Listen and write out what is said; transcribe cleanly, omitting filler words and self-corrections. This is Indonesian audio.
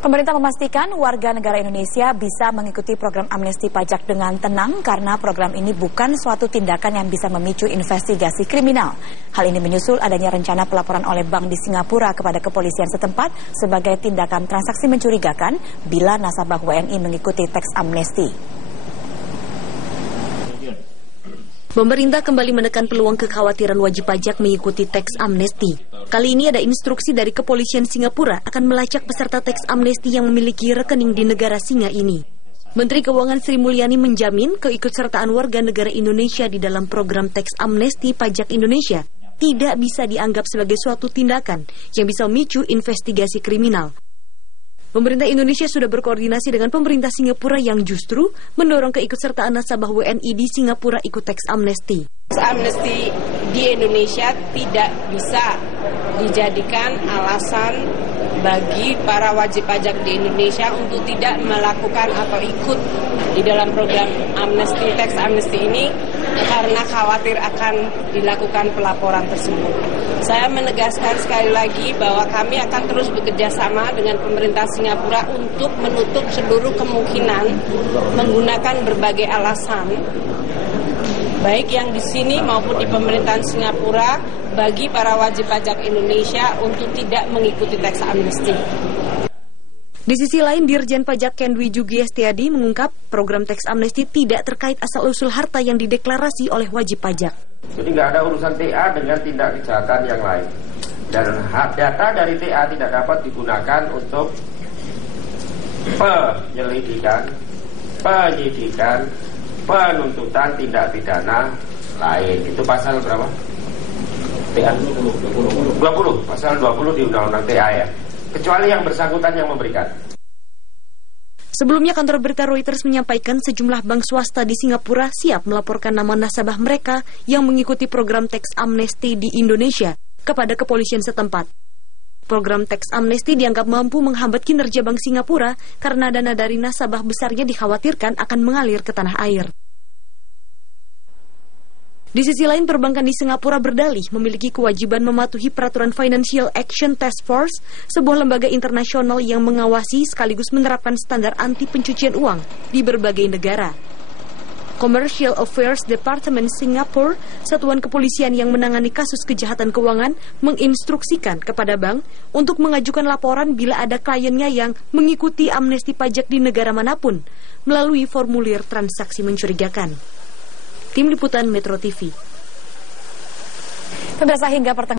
Pemerintah memastikan warga negara Indonesia bisa mengikuti program amnesti pajak dengan tenang karena program ini bukan suatu tindakan yang bisa memicu investigasi kriminal. Hal ini menyusul adanya rencana pelaporan oleh bank di Singapura kepada kepolisian setempat sebagai tindakan transaksi mencurigakan bila nasabah WNI mengikuti teks amnesti. Pemerintah kembali menekan peluang kekhawatiran wajib pajak mengikuti teks amnesti. Kali ini ada instruksi dari kepolisian Singapura akan melacak peserta teks amnesti yang memiliki rekening di negara Singa ini. Menteri Keuangan Sri Mulyani menjamin keikutsertaan warga negara Indonesia di dalam program teks amnesti pajak Indonesia tidak bisa dianggap sebagai suatu tindakan yang bisa memicu investigasi kriminal. Pemerintah Indonesia sudah berkoordinasi dengan pemerintah Singapura yang justru mendorong keikutsertaan nasabah WNI di Singapura ikut teks amnesti. Teks amnesti di Indonesia tidak bisa dijadikan alasan bagi para wajib pajak di Indonesia untuk tidak melakukan atau ikut di dalam program amnesti, teks amnesti ini karena khawatir akan dilakukan pelaporan tersebut. Saya menegaskan sekali lagi bahwa kami akan terus bekerja sama dengan pemerintah Singapura untuk menutup seluruh kemungkinan menggunakan berbagai alasan, baik yang di sini maupun di pemerintahan Singapura, bagi para wajib pajak Indonesia untuk tidak mengikuti teks amnesti. Di sisi lain, Dirjen Pajak Ken Dwi Jugi Setiadi mengungkap program teks amnesti tidak terkait asal-usul harta yang dideklarasi oleh wajib pajak. Jadi nggak ada urusan TA dengan tindak kejahatan yang lain. Dan data dari TA tidak dapat digunakan untuk penyelidikan, penyidikan, penuntutan tindak pidana lain. Itu pasal berapa? TA 20, pasal 20 di Undang-Undang TA ya. Kecuali yang bersangkutan yang memberikan. Sebelumnya kantor berita Reuters menyampaikan sejumlah bank swasta di Singapura siap melaporkan nama nasabah mereka yang mengikuti program teks amnesti di Indonesia kepada kepolisian setempat. Program teks amnesti dianggap mampu menghambat kinerja Bank Singapura karena dana dari nasabah besarnya dikhawatirkan akan mengalir ke tanah air. Di sisi lain, perbankan di Singapura berdalih memiliki kewajiban mematuhi peraturan Financial Action Task Force, sebuah lembaga internasional yang mengawasi sekaligus menerapkan standar anti pencucian uang di berbagai negara. Commercial Affairs Department Singapore, satuan kepolisian yang menangani kasus kejahatan keuangan, menginstruksikan kepada bank untuk mengajukan laporan bila ada kliennya yang mengikuti amnesti pajak di negara manapun melalui formulir transaksi mencurigakan. Tim Liputan Metro TV. Pemirsa, hingga pertengahan